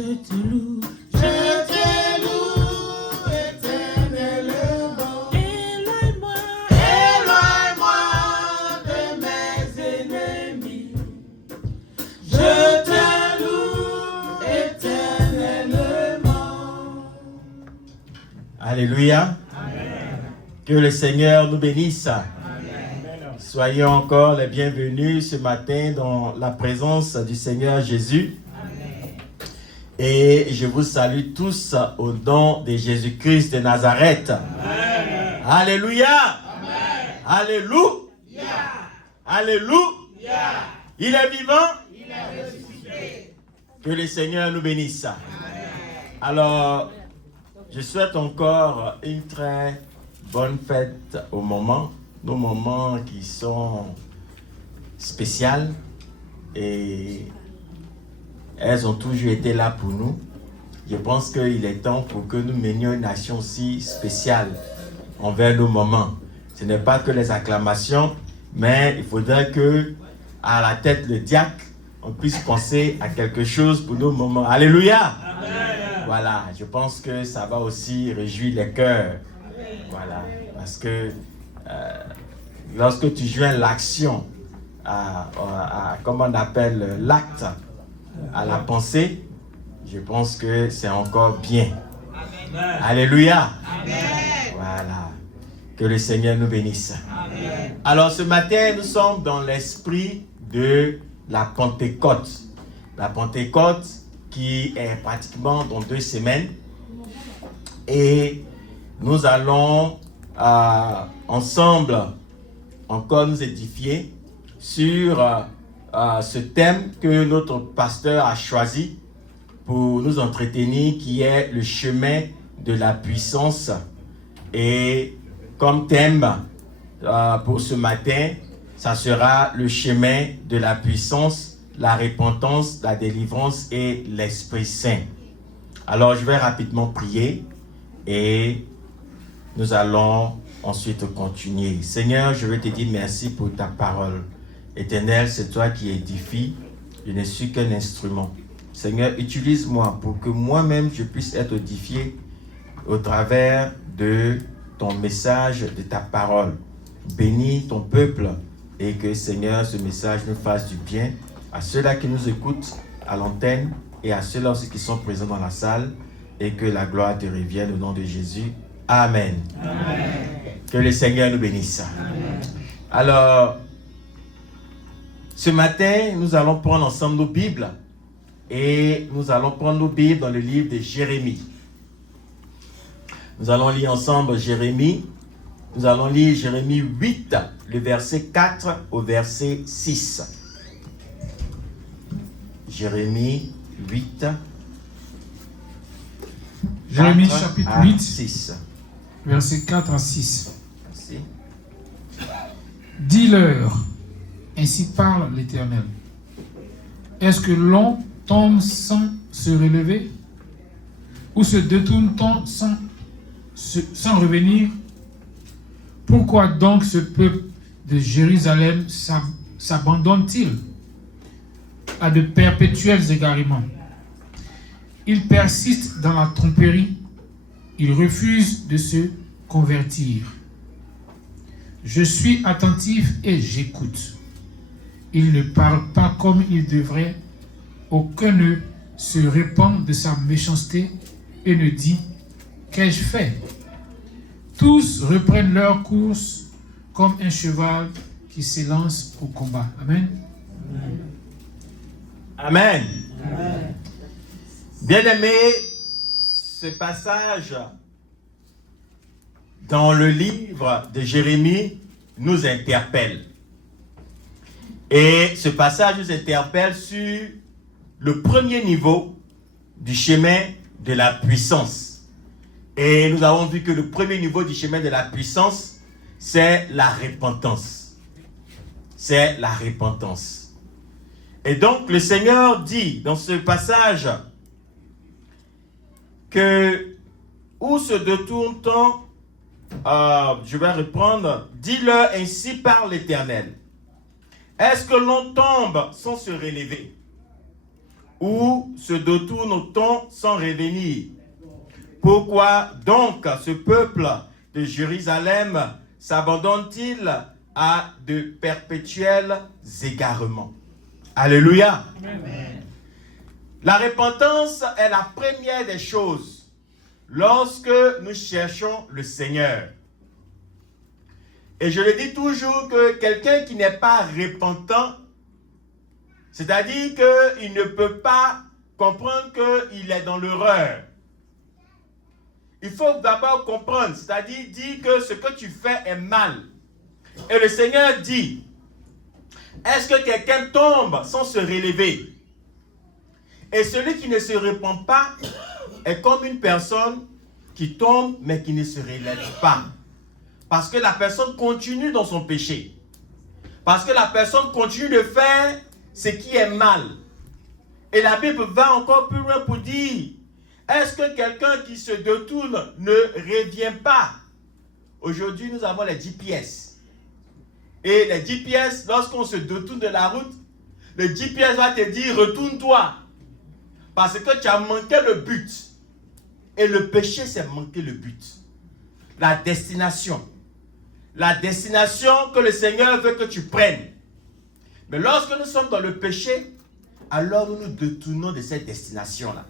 Je te loue, éternellement. Éloigne-moi de mes ennemis. Je te loue éternellement. Alléluia. Amen. Que le Seigneur nous bénisse. Soyez encore les bienvenus ce matin dans la présence du Seigneur Jésus. Amen. Et je vous salue tous au nom de Jésus-Christ de Nazareth. Amen. Alléluia. Amen. Alléluia. Alléluia. Il est vivant. Il est ressuscité. Que le Seigneur nous bénisse. Alors, je souhaite encore une très bonne fête au moment. Nos moments qui sont spéciaux et elles ont toujours été là pour nous. Je pense qu'il est temps pour que nous menions une action aussi spéciale envers nos moments. Ce n'est pas que les acclamations, mais il faudrait que, à la tête le diacre, on puisse penser à quelque chose pour nos moments. Alléluia! Amen. Voilà, je pense que ça va aussi réjouir les cœurs. Voilà, parce que lorsque tu joins l'action comment on appelle l'acte à la pensée, je pense que c'est encore bien. Amen. Alléluia. Amen. Voilà. Que le Seigneur nous bénisse. Amen. Alors ce matin, nous sommes dans l'esprit de la Pentecôte. La Pentecôte qui est pratiquement dans 2 semaines. Et nous allons ensemble encore nous édifier sur ce thème que notre pasteur a choisi pour nous entretenir, qui est le chemin de la puissance. Et comme thème pour ce matin, ça sera le chemin de la puissance, la repentance, la délivrance et l'Esprit Saint. Alors je vais rapidement prier et nous allons ensuite continuer. Seigneur, je vais te dire merci pour ta parole. Éternel, c'est toi qui édifies. Je ne suis qu'un instrument. Seigneur, utilise-moi pour que moi-même je puisse être édifié au travers de ton message, de ta parole. Bénis ton peuple et que, Seigneur, ce message nous fasse du bien à ceux-là qui nous écoutent à l'antenne et à ceux-là aussi qui sont présents dans la salle, et que la gloire te revienne au nom de Jésus. Amen. Amen. Que le Seigneur nous bénisse. Amen. Alors, ce matin, nous allons prendre ensemble nos Bibles et nous allons prendre nos Bibles dans le livre de Jérémie. Nous allons lire ensemble Jérémie. Nous allons lire Jérémie 8, le verset 4 au verset 6. Jérémie 8. Jérémie 4 chapitre à 8, 6. versets 4 à 6. Merci. Dis-leur, ainsi parle l'Éternel. Est-ce que l'on tombe sans se relever? Ou se détourne-t-on sans revenir? Pourquoi donc ce peuple de Jérusalem s'abandonne-t-il à de perpétuels égarements? Il persiste dans la tromperie, il refuse de se convertir. Je suis attentif et j'écoute. Il ne parle pas comme il devrait, aucun ne se répand de sa méchanceté et ne dit « Qu'ai-je fait ?» Tous reprennent leur course comme un cheval qui s'élance au combat. Amen. Amen. Amen. Bien-aimés, ce passage dans le livre de Jérémie nous interpelle. Et ce passage nous interpelle sur le premier niveau du chemin de la puissance. Et nous avons vu que le premier niveau du chemin de la puissance, c'est la repentance. C'est la repentance. Et donc le Seigneur dit dans ce passage que où se détourne-t-on? Je vais reprendre. Dis-leur, ainsi parle l'Éternel. Est-ce que l'on tombe sans se relever? ou se détourne-t-on sans revenir? Pourquoi donc ce peuple de Jérusalem s'abandonne-t-il à de perpétuels égarements? Alléluia. Amen. La repentance est la première des choses lorsque nous cherchons le Seigneur. Et je le dis toujours que quelqu'un qui n'est pas repentant, c'est-à-dire qu'il ne peut pas comprendre qu'il est dans l'erreur. Il faut d'abord comprendre, c'est-à-dire dire que ce que tu fais est mal. Et le Seigneur dit, est-ce que quelqu'un tombe sans se relever? Et celui qui ne se repent pas est comme une personne qui tombe mais qui ne se relève pas. Parce que la personne continue dans son péché. Parce que la personne continue de faire ce qui est mal. Et la Bible va encore plus loin pour dire, est-ce que quelqu'un qui se détourne ne revient pas? Aujourd'hui, nous avons les GPS. Et les GPS, lorsqu'on se détourne de la route, le GPS va te dire, retourne-toi. Parce que tu as manqué le but. Et le péché, c'est manquer le but. La destination. La destination que le Seigneur veut que tu prennes. Mais lorsque nous sommes dans le péché, alors nous nous détournons de cette destination-là.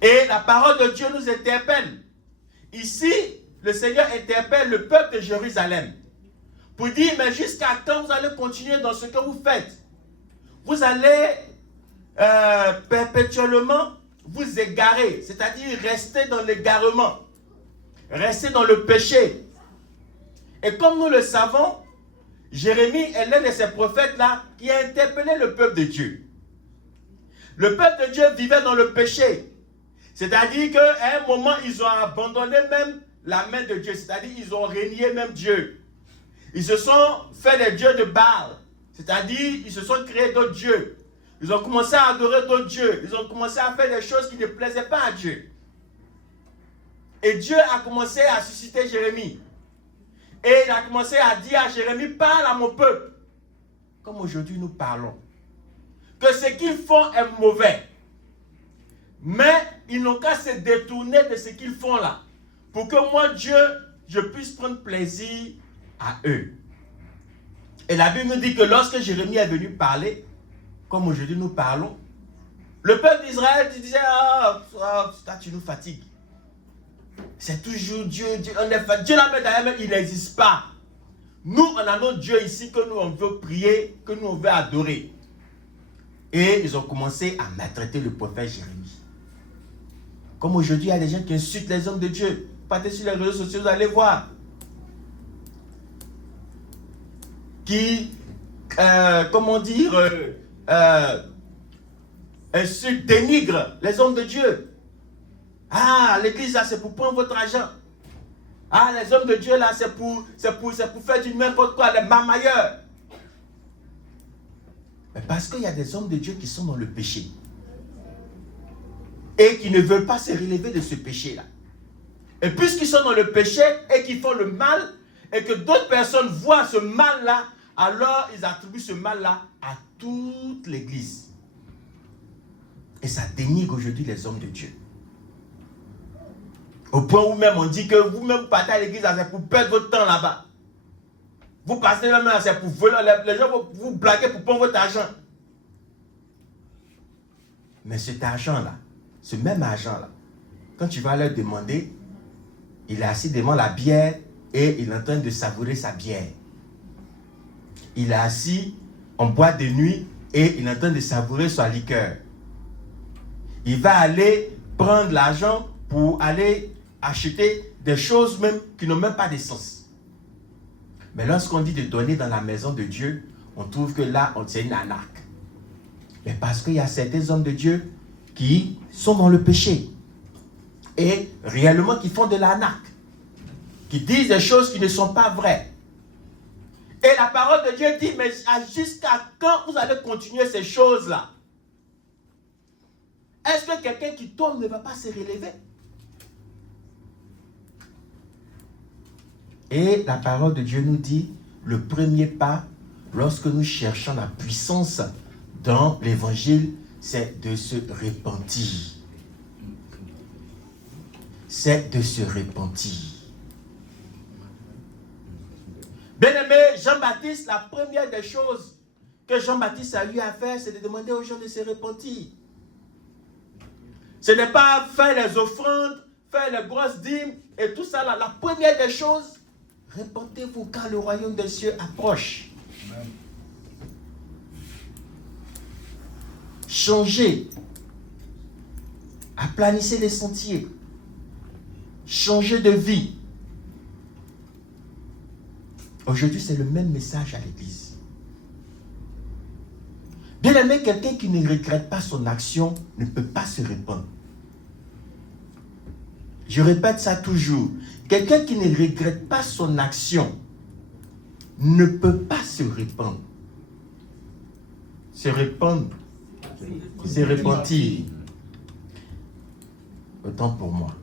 Et la parole de Dieu nous interpelle. Ici, le Seigneur interpelle le peuple de Jérusalem pour dire, mais jusqu'à quand vous allez continuer dans ce que vous faites? Vous allez perpétuellement vous égarer, c'est-à-dire rester dans l'égarement, rester dans le péché. Et comme nous le savons, Jérémie est l'un de ces prophètes-là qui a interpellé le peuple de Dieu. Le peuple de Dieu vivait dans le péché. C'est-à-dire qu'à un moment, ils ont abandonné même la main de Dieu. C'est-à-dire qu'ils ont renié même Dieu. Ils se sont fait des dieux de Baal. C'est-à-dire ils se sont créés d'autres dieux. Ils ont commencé à adorer d'autres dieux. Ils ont commencé à faire des choses qui ne plaisaient pas à Dieu. Et Dieu a commencé à susciter Jérémie. Et il a commencé à dire à Jérémie, parle à mon peuple. Comme aujourd'hui nous parlons. Que ce qu'ils font est mauvais. Mais ils n'ont qu'à se détourner de ce qu'ils font là. Pour que moi, Dieu, je puisse prendre plaisir à eux. Et la Bible nous dit que lorsque Jérémie est venu parler, comme aujourd'hui nous parlons, le peuple d'Israël disait, ça tu nous fatigues. C'est toujours Dieu, Dieu là, même, il n'existe pas. Nous, on a notre Dieu ici que nous, on veut prier, que nous, on veut adorer. Et ils ont commencé à maltraiter le prophète Jérémie. Comme aujourd'hui, il y a des gens qui insultent les hommes de Dieu. Partez sur les réseaux sociaux, vous allez voir. Qui, comment dire, insultent, dénigrent les hommes de Dieu. Ah, l'église là, c'est pour prendre votre argent. Ah, les hommes de Dieu là, c'est pour faire du n'importe quoi, les mamailleurs. Mais parce qu'il y a des hommes de Dieu qui sont dans le péché. Et qui ne veulent pas se relever de ce péché-là. Et puisqu'ils sont dans le péché et qu'ils font le mal, et que d'autres personnes voient ce mal-là, alors ils attribuent ce mal-là à toute l'église. Et ça dénigre aujourd'hui les hommes de Dieu. Au point où même on dit que vous-même vous partez à l'église, c'est pour perdre votre temps là-bas. Vous passez même là, c'est pour voler, les gens vont vous blaguer pour prendre votre argent. Mais cet argent-là, ce même argent-là, quand tu vas leur demander, il est assis devant la bière et il est en train de savourer sa bière. Il est assis en boîte de nuit et il est en train de savourer sa liqueur. Il va aller prendre l'argent pour aller acheter des choses même qui n'ont même pas de sens. Mais lorsqu'on dit de donner dans la maison de Dieu, on trouve que là, c'est une arnaque. Mais parce qu'il y a certains hommes de Dieu qui sont dans le péché et réellement qui font de l'arnaque, qui disent des choses qui ne sont pas vraies. Et la parole de Dieu dit, mais jusqu'à quand vous allez continuer ces choses-là? Est-ce que quelqu'un qui tombe ne va pas se relever? Et la parole de Dieu nous dit, le premier pas, lorsque nous cherchons la puissance dans l'évangile, c'est de se repentir. C'est de se repentir. Bien-aimé, Jean-Baptiste, la première des choses que Jean-Baptiste a eu à faire, c'est de demander aux gens de se repentir. Ce n'est pas faire les offrandes, faire les grosses dîmes et tout ça là. La première des choses, repentez-vous quand le royaume des cieux approche. Amen. Changez. Aplanissez les sentiers. Changez de vie. Aujourd'hui, c'est le même message à l'église. Bien aimé, quelqu'un qui ne regrette pas son action ne peut pas se répandre. Je répète ça toujours. Quelqu'un qui ne regrette pas son action ne peut pas se répandre. Se répandre, se repentir. Autant pour moi.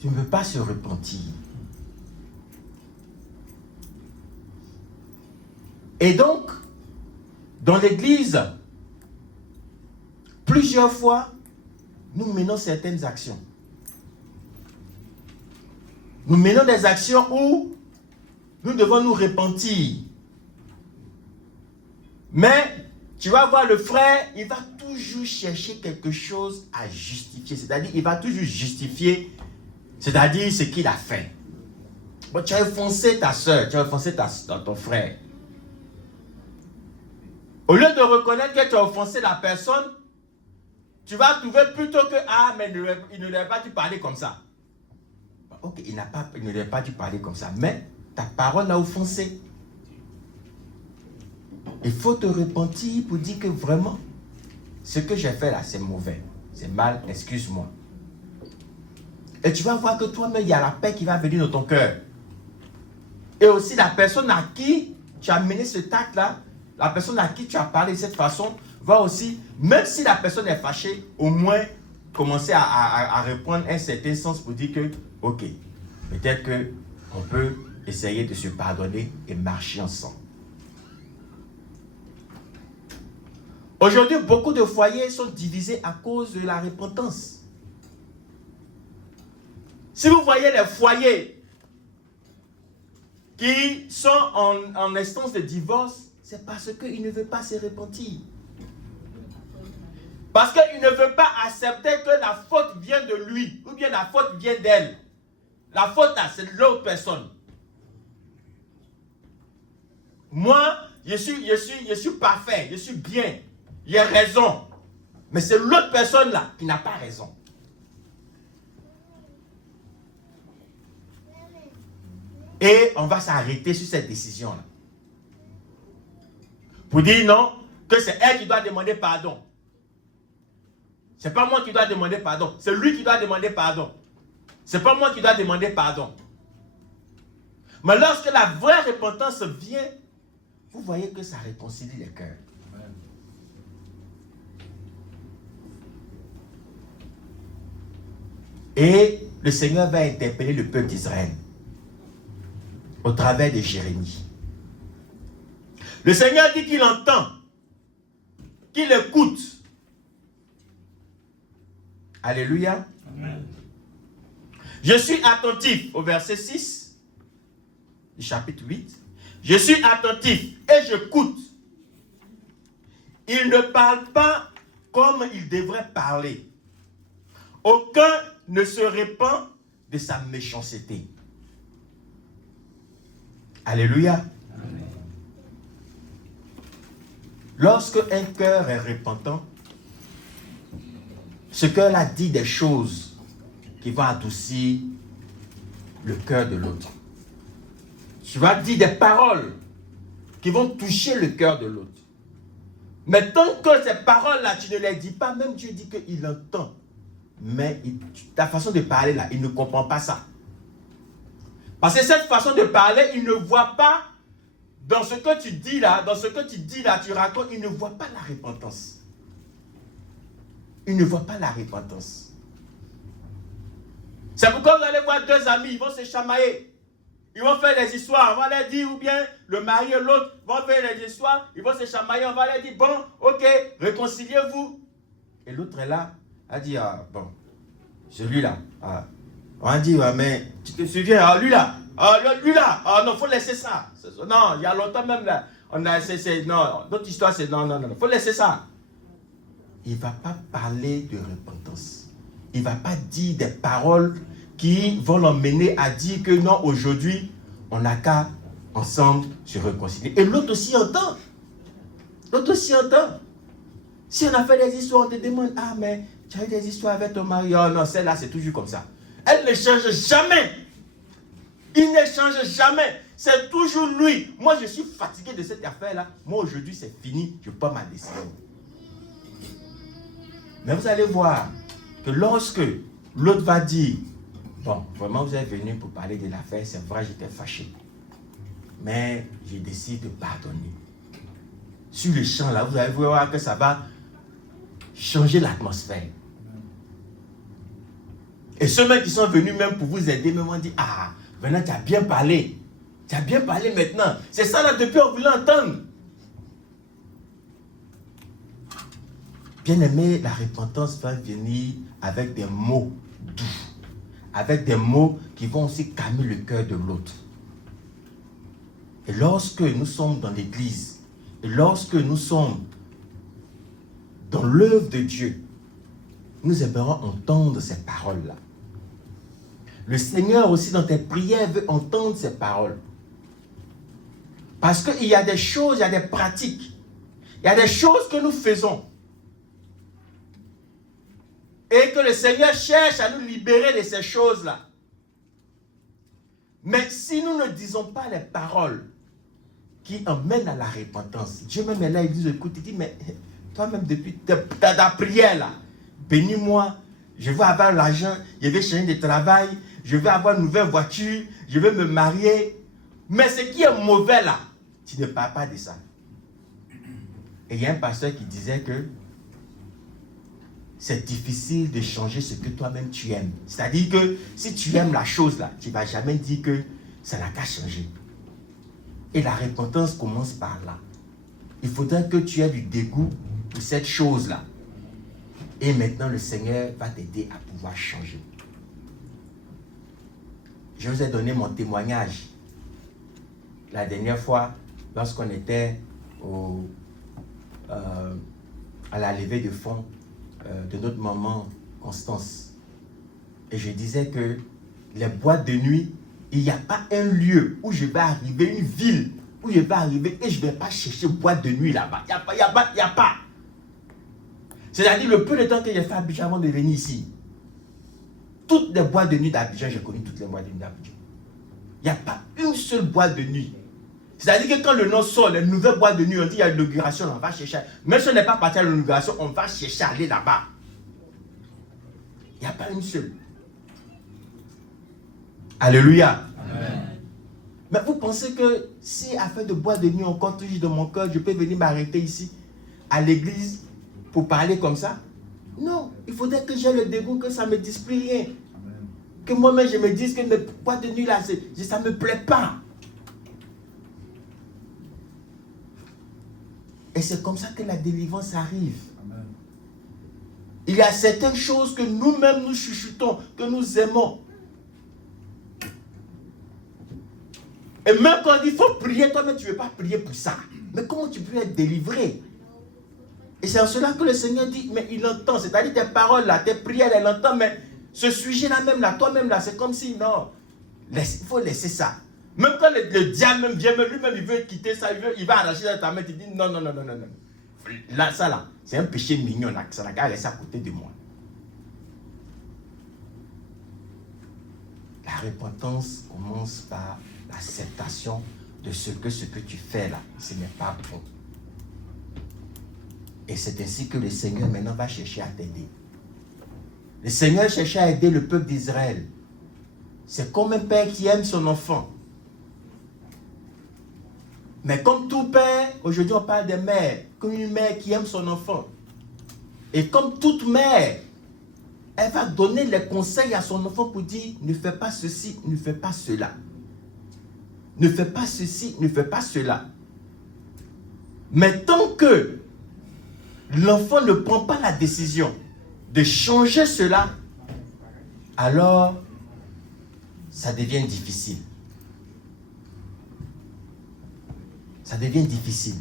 Je ne veux pas se repentir. Et donc, dans l'église, plusieurs fois, nous menons certaines actions. Nous menons des actions où nous devons nous repentir. Mais, tu vas voir le frère, il va toujours chercher quelque chose à justifier. C'est-à-dire, il va toujours justifier, c'est-à-dire ce qu'il a fait. Bon, tu as offensé ta soeur, tu as offensé ton frère. Au lieu de reconnaître que tu as offensé la personne, tu vas trouver plutôt que « Ah, mais il ne devait pas dû parler comme ça. » Ok, il ne devait pas dû parler comme ça, mais ta parole l'a offensé. Il faut te repentir pour dire que vraiment, ce que j'ai fait là, c'est mauvais. C'est mal, excuse-moi. Et tu vas voir que toi-même, il y a la paix qui va venir dans ton cœur. Et aussi la personne à qui tu as mené ce acte-là, la personne à qui tu as parlé de cette façon, va aussi, même si la personne est fâchée, au moins commencer à reprendre un certain sens pour dire que, ok, peut-être qu'on peut essayer de se pardonner et marcher ensemble. Aujourd'hui, beaucoup de foyers sont divisés à cause de la repentance. Si vous voyez les foyers qui sont en instance de divorce, c'est parce qu'il ne veut pas se repentir. Parce qu'il ne veut pas accepter que la faute vient de lui, ou bien la faute vient d'elle. La faute, là, c'est de l'autre personne. Moi, je suis parfait, je suis bien, j'ai raison. Mais c'est l'autre personne là qui n'a pas raison. Et on va s'arrêter sur cette décision-là. Pour dire non, que c'est elle qui doit demander pardon. C'est pas moi qui dois demander pardon, c'est lui qui doit demander pardon. C'est pas moi qui dois demander pardon. Mais lorsque la vraie repentance vient, vous voyez que ça réconcilie les cœurs. Et le Seigneur va interpeller le peuple d'Israël au travers de Jérémie. Le Seigneur dit qu'il entend, qu'il écoute. Alléluia. Amen. Je suis attentif au verset 6 du chapitre 8. Je suis attentif et j'écoute. Il ne parle pas comme il devrait parler. Aucun ne se répand de sa méchanceté. Alléluia. Amen. Lorsque un cœur est repentant, ce cœur-là dit des choses qui vont adoucir le cœur de l'autre. Tu vas dire des paroles qui vont toucher le cœur de l'autre. Mais tant que ces paroles-là, tu ne les dis pas, même Dieu dit qu'il entend. Mais ta façon de parler là, il ne comprend pas ça. Parce que cette façon de parler, il ne voit pas dans ce que tu dis là, tu racontes, il ne voit pas la repentance. Il ne voit pas la repentance. C'est pourquoi vous allez voir deux amis, ils vont se chamailler. Ils vont faire des histoires, on va leur dire, ou bien le mari et l'autre vont faire des histoires, ils vont se chamailler, on va leur dire, bon, ok, réconciliez-vous. Et l'autre est là, a dit, ah, bon, celui-là, ah. On a dit, ouais, mais tu te souviens, ah, lui là, non, faut laisser ça. Non, il y a longtemps même là, non, notre histoire c'est non, faut laisser ça. Il ne va pas parler de repentance. Il ne va pas dire des paroles qui vont l'emmener à dire que non, aujourd'hui, on n'a qu'à ensemble se réconcilier. Et l'autre aussi entend. L'autre aussi entend. Si on a fait des histoires, on te demande, ah, mais tu as eu des histoires avec ton mari. Oh non, celle-là, c'est toujours comme ça. Elle ne change jamais. Il ne change jamais. C'est toujours lui. Moi, je suis fatigué de cette affaire-là. Moi, aujourd'hui, c'est fini. Je prends ma décision. Mais vous allez voir que lorsque l'autre va dire, bon, vraiment, vous êtes venu pour parler de l'affaire, c'est vrai, j'étais fâché. Mais j'ai décidé de pardonner. Sur le champ, là, vous allez voir que ça va changer l'atmosphère. Et ceux-là qui sont venus même pour vous aider, me m'ont dit, ah, maintenant tu as bien parlé. Tu as bien parlé maintenant. C'est ça là, depuis on voulait entendre. Bien aimé, la repentance va venir avec des mots doux. Avec des mots qui vont aussi calmer le cœur de l'autre. Et lorsque nous sommes dans l'église, et lorsque nous sommes dans l'œuvre de Dieu, nous aimerons entendre ces paroles-là. Le Seigneur aussi dans tes prières veut entendre ces paroles. Parce qu'il y a des choses, il y a des pratiques, il y a des choses que nous faisons. Et que le Seigneur cherche à nous libérer de ces choses-là. Mais si nous ne disons pas les paroles qui emmènent à la repentance, Dieu même est là, il dit, écoute, il dit, mais toi-même depuis ta prière là, bénis-moi, je veux avoir l'argent, je vais changer de travail, je vais avoir une nouvelle voiture, je vais me marier. Mais ce qui est mauvais là, tu ne parles pas de ça. Et il y a un pasteur qui disait que c'est difficile de changer ce que toi-même tu aimes. C'est-à-dire que si tu aimes la chose là, tu ne vas jamais dire que ça n'a qu'à changer. Et la repentance commence par là. Il faudrait que tu aies du dégoût pour cette chose-là. Et maintenant, le Seigneur va t'aider à pouvoir changer. Je vous ai donné mon témoignage. La dernière fois, lorsqu'on était à la levée de fonds de notre maman Constance. Et je disais que les boîtes de nuit, il n'y a pas un lieu où je vais arriver, une ville où je vais arriver et je ne vais pas chercher boîte de nuit là-bas. Il n'y a pas. C'est-à-dire le peu de temps que j'ai fait à Abidjan avant de venir ici. Toutes les boîtes de nuit d'Abidjan, j'ai connu toutes les boîtes de nuit d'Abidjan. Il n'y a pas une seule boîte de nuit. C'est-à-dire que quand le nom sort, les nouvelles boîtes de nuit, on dit il y a l'inauguration, on va chercher. Même si on n'est pas parti à l'inauguration, on va chercher à aller là-bas. Il n'y a pas une seule. Alléluia. Amen. Mais vous pensez que si affaire de boîte de nuit encore toujours dans mon cœur, je peux venir m'arrêter ici, à l'église, pour parler comme ça? Non, il faudrait que j'ai le dégoût, que ça ne me dise plus rien. Amen. Que moi-même je me dise que mes boîtes de nuit là, ça ne me plaît pas. Et c'est comme ça que la délivrance arrive. Amen. Il y a certaines choses que nous-mêmes nous chuchotons, que nous aimons. Et même quand il faut prier, toi-même tu ne veux pas prier pour ça. Mais comment tu peux être délivré? Et c'est en cela que le Seigneur dit, mais il entend, c'est-à-dire tes paroles là, tes prières, elle entend, mais ce sujet-là même là, toi-même là, c'est comme si, non, il faut laisser ça. Même quand le diable même vient, lui-même il veut quitter ça, il va arracher dans ta main, il dit, non. Là, ça là, c'est un péché mignon là, ça n'a qu'à rester à côté de moi. La repentance commence par l'acceptation de ce que tu fais là, ce n'est pas bon. Et c'est ainsi que le Seigneur maintenant va chercher à t'aider. Le Seigneur cherchait à aider le peuple d'Israël. C'est comme un père qui aime son enfant. Mais comme tout père, aujourd'hui on parle des mères, comme une mère qui aime son enfant. Et comme toute mère, elle va donner les conseils à son enfant pour dire, ne fais pas ceci, ne fais pas cela. ne fais pas ceci, ne fais pas cela. Mais tant que l'enfant ne prend pas la décision de changer cela, alors ça devient difficile. Ça devient difficile.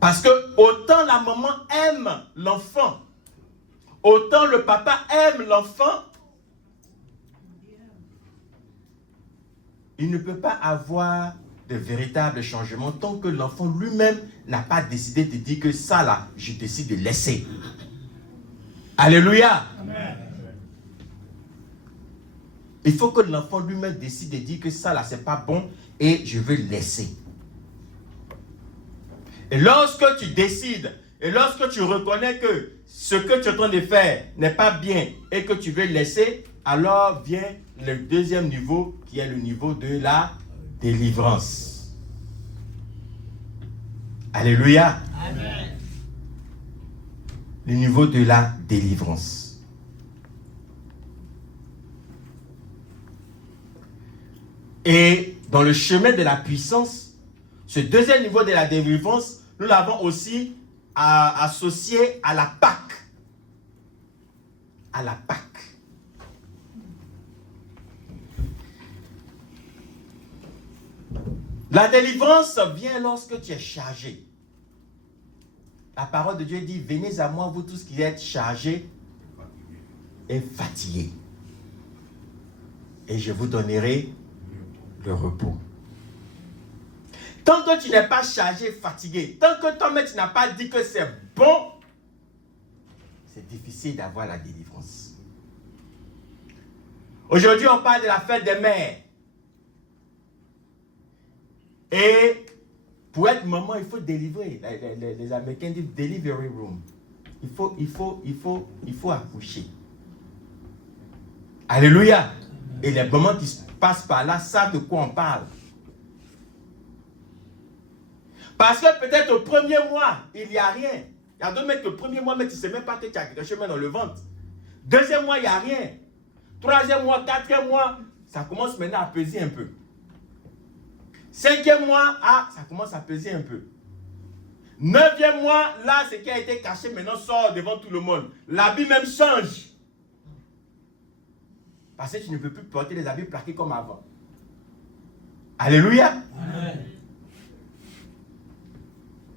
Parce que autant la maman aime l'enfant, autant le papa aime l'enfant, il ne peut pas avoir de véritable changement tant que l'enfant lui-même n'a pas décidé de dire que ça là, je décide de laisser. Alléluia. Amen. Il faut que l'enfant lui-même décide de dire que ça là, c'est pas bon et je veux laisser. Et lorsque tu décides, et lorsque tu reconnais que ce que tu es en train de faire n'est pas bien et que tu veux laisser, alors vient le deuxième niveau qui est le niveau de la délivrance. Alléluia. Amen. Le niveau de la délivrance. Et dans le chemin de la puissance, ce deuxième niveau de la délivrance, nous l'avons aussi associé à la Pâque. À la Pâque. La délivrance vient lorsque tu es chargé. La parole de Dieu dit, venez à moi, vous tous qui êtes chargés et fatigués. Et je vous donnerai le repos. Tant que tu n'es pas chargé, fatigué, tant que toi-même tu n'as pas dit que c'est bon, c'est difficile d'avoir la délivrance. Aujourd'hui, on parle de la fête des mères. Et pour être maman, il faut délivrer. Les Américains disent delivery room. Il faut accoucher. Alléluia. Et les mamans qui passent par là savent de quoi on parle. Parce que peut-être au premier mois, il n'y a rien. Il y a d'autres mecs que le premier mois, mais tu ne sais même pas que tu as quelque chose dans le ventre. Deuxième mois, il n'y a rien. Troisième mois, quatrième mois, ça commence maintenant à peser un peu. Cinquième mois, ça commence à peser un peu. Neuvième mois, là, ce qui a été caché maintenant sort devant tout le monde. L'habit même change. Parce que tu ne peux plus porter les habits plaqués comme avant. Alléluia. Amen.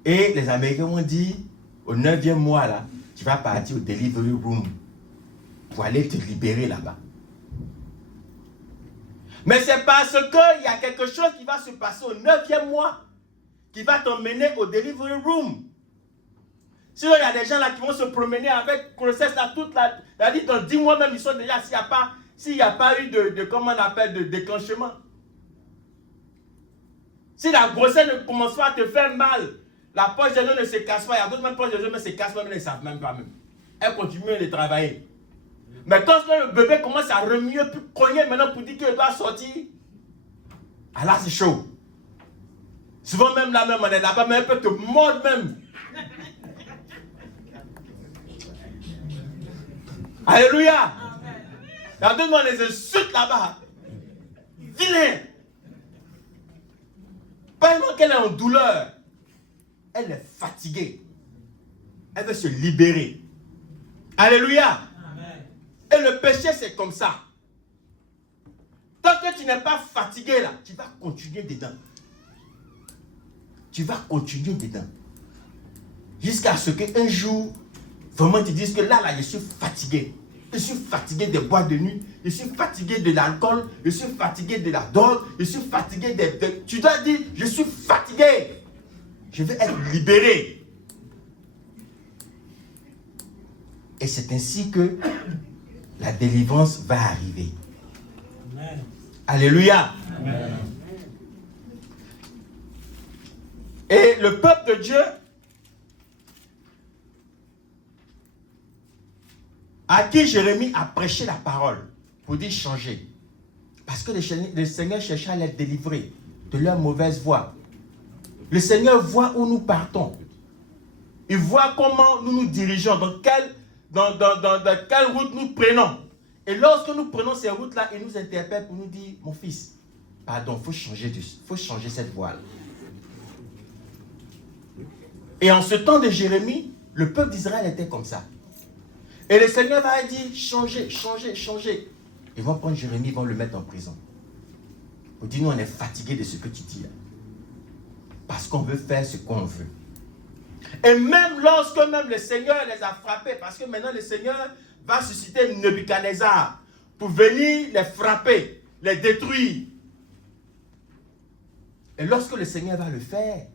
Et les Américains m'ont dit, au 9e mois, là, tu vas partir au delivery room pour aller te libérer là-bas. Mais c'est parce qu'il y a quelque chose qui va se passer au 9e mois qui va t'emmener au delivery room. Sinon, il y a des gens là qui vont se promener avec grossesse là toute la vie. Dans 10 mois même, ils sont déjà, s'il n'y a pas eu de comment on appelle, de déclenchement. Si la grossesse ne commence pas à te faire mal, la poche des gens ne se casse pas. Il y a d'autres même poches des gens ne se cassent pas, mais ils ne savent même pas même. Elles continuent de travailler. Mais quand le bébé commence à remuer, puis cogner maintenant pour dire qu'il doit sortir, alors c'est chaud. Souvent même là même, on est là-bas, mais elle peut te mordre même. Alléluia. Il y a d'autres gens les insultent là-bas. Vilain. Pas seulement qu'elle est en douleur, elle est fatiguée. Elle veut se libérer. Alléluia. Amen. Et le péché, c'est comme ça. Tant que tu n'es pas fatigué là, tu vas continuer dedans. Tu vas continuer dedans. Jusqu'à ce qu'un jour, vraiment tu dises que là, je suis fatigué. Je suis fatigué des boîtes de nuit. Je suis fatigué de l'alcool. Je suis fatigué de la drogue. Je suis fatigué de... Tu dois dire, je suis fatigué. Je veux être libéré. Et c'est ainsi que la délivrance va arriver. Amen. Alléluia. Amen. Et le peuple de Dieu à qui Jérémie a prêché la parole pour dire changer. Parce que le Seigneur cherchait à les délivrer de leur mauvaise voie. Le Seigneur voit où nous partons. Il voit comment nous nous dirigeons, dans quelle route nous prenons. Et lorsque nous prenons ces routes-là, il nous interpelle pour nous dire, mon fils, pardon, il faut changer cette voie-là. Et en ce temps de Jérémie, le peuple d'Israël était comme ça. Et le Seigneur va dire, changez, changez, changez. Ils vont prendre Jérémie, ils vont le mettre en prison. On dit, nous on est fatigués de ce que tu dis là. Parce qu'on veut faire ce qu'on veut. Et même lorsque même le Seigneur les a frappés, parce que maintenant le Seigneur va susciter Nebuchadnezzar pour venir les frapper, les détruire. Et lorsque le Seigneur va le faire,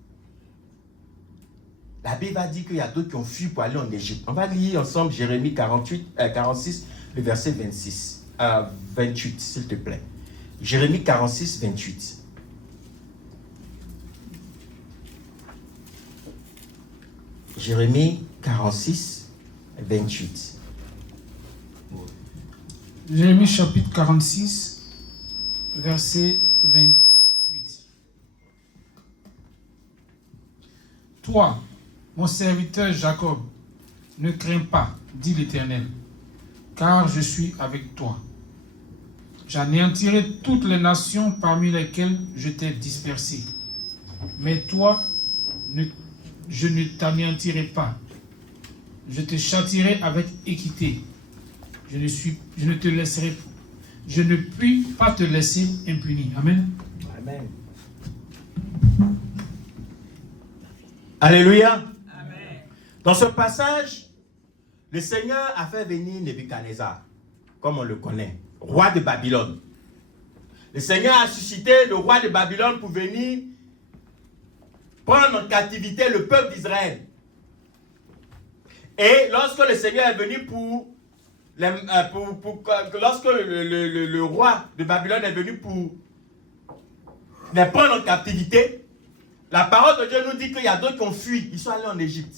la Bible va dire qu'il y a d'autres qui ont fui pour aller en Égypte. On va lire ensemble Jérémie 46, le verset 28, s'il te plaît. Jérémie 46, 28. Jérémie 46, 28. Jérémie chapitre 46, verset 28. Toi, mon serviteur Jacob, ne crains pas, dit l'Éternel, car je suis avec toi. J'anéantirai toutes les nations parmi lesquelles je t'ai dispersé. Mais toi, je ne t'anéantirai pas. Je te châtierai avec équité. Je ne puis pas te laisser impuni. Amen. Amen. Alléluia. Amen. Dans ce passage, le Seigneur a fait venir Nebuchadnezzar, comme on le connaît, roi de Babylone. Le Seigneur a suscité le roi de Babylone pour venir prendre en captivité le peuple d'Israël. Et lorsque le Seigneur est venu lorsque le roi de Babylone est venu pour les prendre en captivité, la parole de Dieu nous dit qu'il y a d'autres qui ont fui, ils sont allés en Égypte.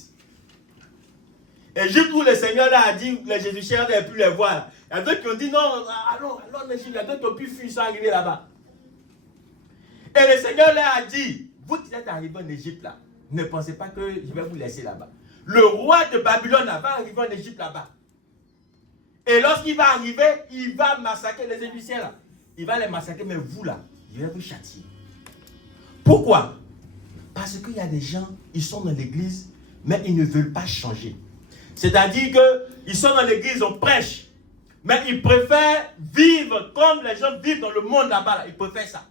Égypte où le Seigneur a dit, les Jésusiens n'avaient plus les voir. Il y a d'autres qui ont dit non, allons en Égypte, il y a d'autres qui ont pu fuir, ils sont arrivés là-bas. Et le Seigneur leur a dit, vous qui êtes arrivés en Égypte là, ne pensez pas que je vais vous laisser là-bas. Le roi de Babylone va arriver en Égypte là-bas. Et lorsqu'il va arriver, il va massacrer les Égyptiens là. Il va les massacrer, mais vous là, je vais vous châtier. Pourquoi? Parce qu'il y a des gens, ils sont dans l'église, mais ils ne veulent pas changer. C'est-à-dire qu'ils sont dans l'église, on prêche, mais ils préfèrent vivre comme les gens vivent dans le monde là-bas. Là. Ils préfèrent ça.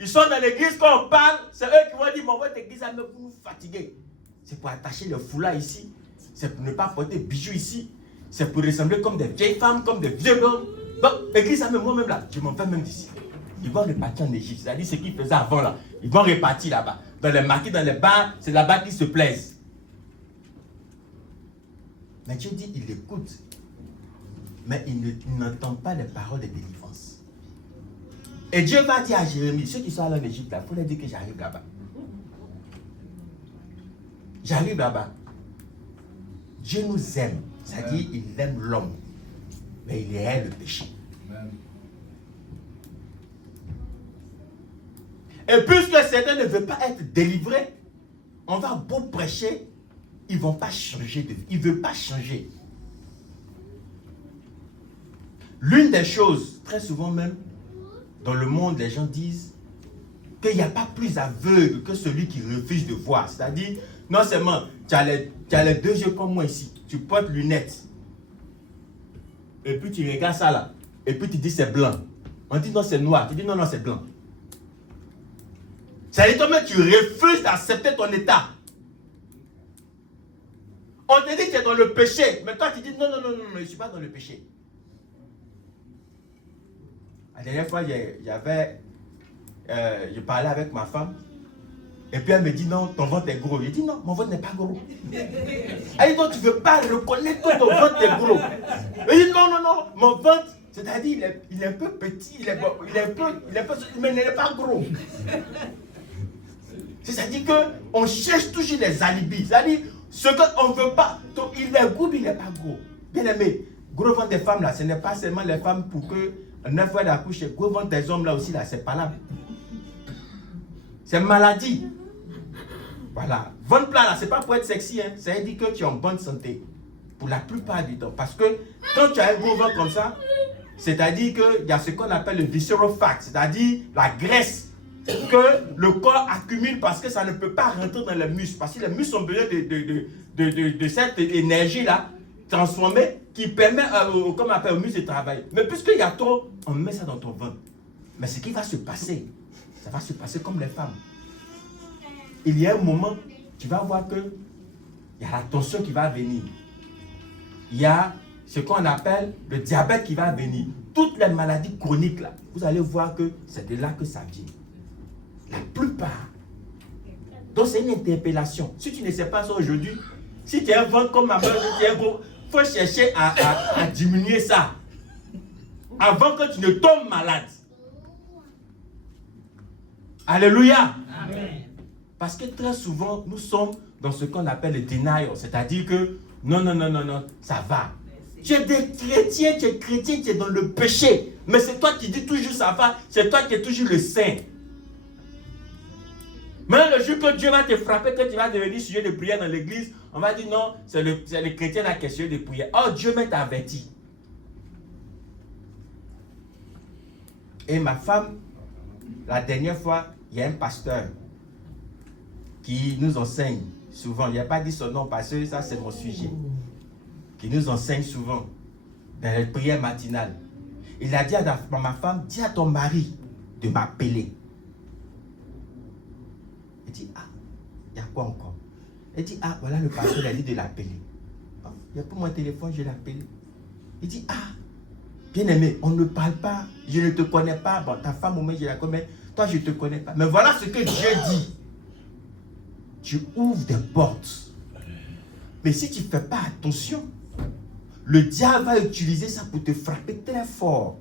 Ils sont dans l'église, quand on parle, c'est eux qui vont dire, bon, votre église, vous nous fatiguez. C'est pour attacher le foulard ici. C'est pour ne pas porter bijoux ici. C'est pour ressembler comme des vieilles femmes, comme des vieux hommes. Donc, l'église, moi-même là, je m'en vais même d'ici. Ils vont repartir en Égypte. C'est-à-dire ce qu'ils faisaient avant là. Ils vont repartir là-bas. Dans les marqués, dans les bars, c'est là-bas qu'ils se plaisent. Mais Dieu dit, il écoute. Mais il n'entend pas les paroles de délivrance. Et Dieu va dire à Jérémie, ceux qui sont allés en Égypte, il faut leur dire que j'arrive là-bas. J'arrive là-bas. Dieu nous aime. C'est-à-dire, il aime l'homme. Mais il hait le péché. Amen. Et puisque certains ne veulent pas être délivrés, on va beau prêcher, ils ne vont pas changer de vie. Ils ne veulent pas changer. L'une des choses, très souvent même, dans le monde, les gens disent qu'il n'y a pas plus aveugle que celui qui refuse de voir. C'est-à-dire, non seulement, tu as les deux yeux comme moi ici, tu portes lunettes, et puis tu regardes ça là, et puis tu dis c'est blanc. On dit non, c'est noir. Tu dis non, non, c'est blanc. C'est-à-dire toi-même, tu refuses d'accepter ton état. On te dit que tu es dans le péché, mais toi tu dis non, non, non, non, je ne suis pas dans le péché. La dernière fois, je parlais avec ma femme, et puis elle me dit non, ton ventre est gros. Je dis non, mon ventre n'est pas gros. Elle dit non, tu ne veux pas reconnaître que ton ventre est gros. Je dis non, non, non, mon ventre, c'est-à-dire il est un peu petit, il est un peu, mais il n'est pas gros. C'est-à-dire qu'on cherche toujours les alibis. C'est-à-dire, ce qu'on ne veut pas, il est gros, il n'est pas gros. Bien aimé, gros ventre des femmes là, ce n'est pas seulement les femmes pour que 9 fois d'accoucher. Gros ventre des hommes là aussi, là, c'est pas là. C'est maladie. Voilà. Ventre plat là, c'est pas pour être sexy, hein. Ça veut dire que tu es en bonne santé. Pour la plupart du temps. Parce que quand tu as un gros ventre comme ça, C'est-à-dire qu'il y a ce qu'on appelle le visceral fat, c'est-à-dire la graisse que le corps accumule parce que ça ne peut pas rentrer dans les muscles. Parce que les muscles ont besoin de cette énergie-là transformée qui permet comme on appelle, aux muscles de travailler. Mais puisqu'il y a trop, on met ça dans ton ventre. Mais ce qui va se passer, ça va se passer comme les femmes. Il y a un moment, tu vas voir que il y a la tension qui va venir. Il y a ce qu'on appelle le diabète qui va venir. Toutes les maladies chroniques, là, vous allez voir que c'est de là que ça vient. La plupart. Donc c'est une interpellation. Si tu ne sais pas ça aujourd'hui, si tu as un ventre comme ma mère, il faut chercher à diminuer ça. Avant que tu ne tombes malade. Alléluia. Amen. Parce que très souvent, nous sommes dans ce qu'on appelle le denial. C'est-à-dire que non, ça va. Tu es des chrétiens, tu es dans le péché. Mais c'est toi qui dis toujours ça va, c'est toi qui es toujours le saint. Maintenant, le jour que Dieu va te frapper, que tu vas devenir sujet de prière dans l'église, on va dire non, c'est le chrétien qui est sujet de prière. Oh, Dieu m'a averti. Et ma femme, la dernière fois, il y a un pasteur qui nous enseigne souvent. Il n'a pas dit son nom parce que ça, c'est mon sujet. Qui nous enseigne souvent dans les prières matinales. Il a dit à ma femme, dis à ton mari de m'appeler. Elle dit, ah, il y a quoi encore? Elle dit, ah, voilà le pasteur, il a dit de l'appeler. Oh, il a pris mon téléphone, je l'ai appelé. Il dit, ah, bien-aimé, on ne parle pas, je ne te connais pas. Bon, ta femme, au moins, je la connais, toi, je ne te connais pas. Mais voilà ce que Dieu dit. Tu ouvres des portes. Mais si tu ne fais pas attention, le diable va utiliser ça pour te frapper très fort.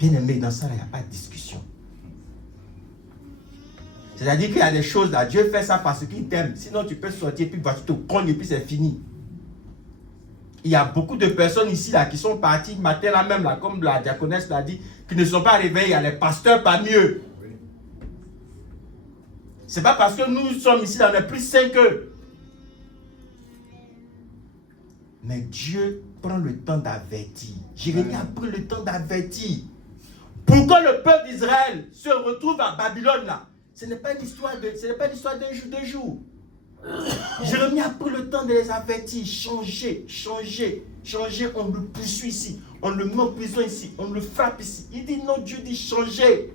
Bien-aimé, dans ça, il n'y a pas de discussion. C'est-à-dire qu'il y a des choses là, Dieu fait ça parce qu'il t'aime. Sinon, tu peux sortir, puis tu te cognes et puis c'est fini. Il y a beaucoup de personnes ici là qui sont parties matin là même, là, comme la diaconesse l'a dit, qui ne sont pas réveillés. Il y a les pasteurs parmi eux. C'est pas parce que nous sommes ici, là, on est plus saints qu'eux. Mais Dieu prend le temps d'avertir. Jérémie a pris le temps d'avertir. Pourquoi le peuple d'Israël se retrouve à Babylone là? Ce n'est pas l'histoire d'un jour, 2 jours. Jérémie a pris le temps de les avertir. Changer. On le poursuit ici. On le met en prison ici. On le frappe ici. Il dit non, Dieu dit changer.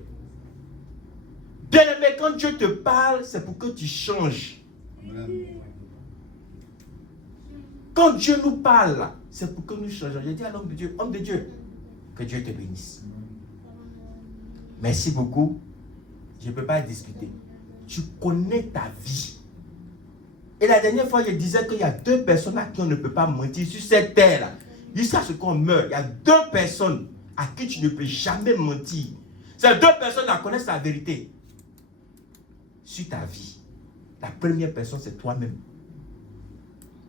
Bien aimé, quand Dieu te parle, c'est pour que tu changes. Quand Dieu nous parle, c'est pour que nous changeons. J'ai dit à l'homme de Dieu, que Dieu te bénisse. Merci beaucoup. Je ne peux pas discuter. Tu connais ta vie. Et la dernière fois, je disais qu'il y a 2 personnes à qui on ne peut pas mentir sur cette terre-là. Jusqu'à ce qu'on meurt, il y a 2 personnes à qui tu ne peux jamais mentir. Ces 2 personnes-là connaissent la vérité sur ta vie. La première personne, c'est toi-même.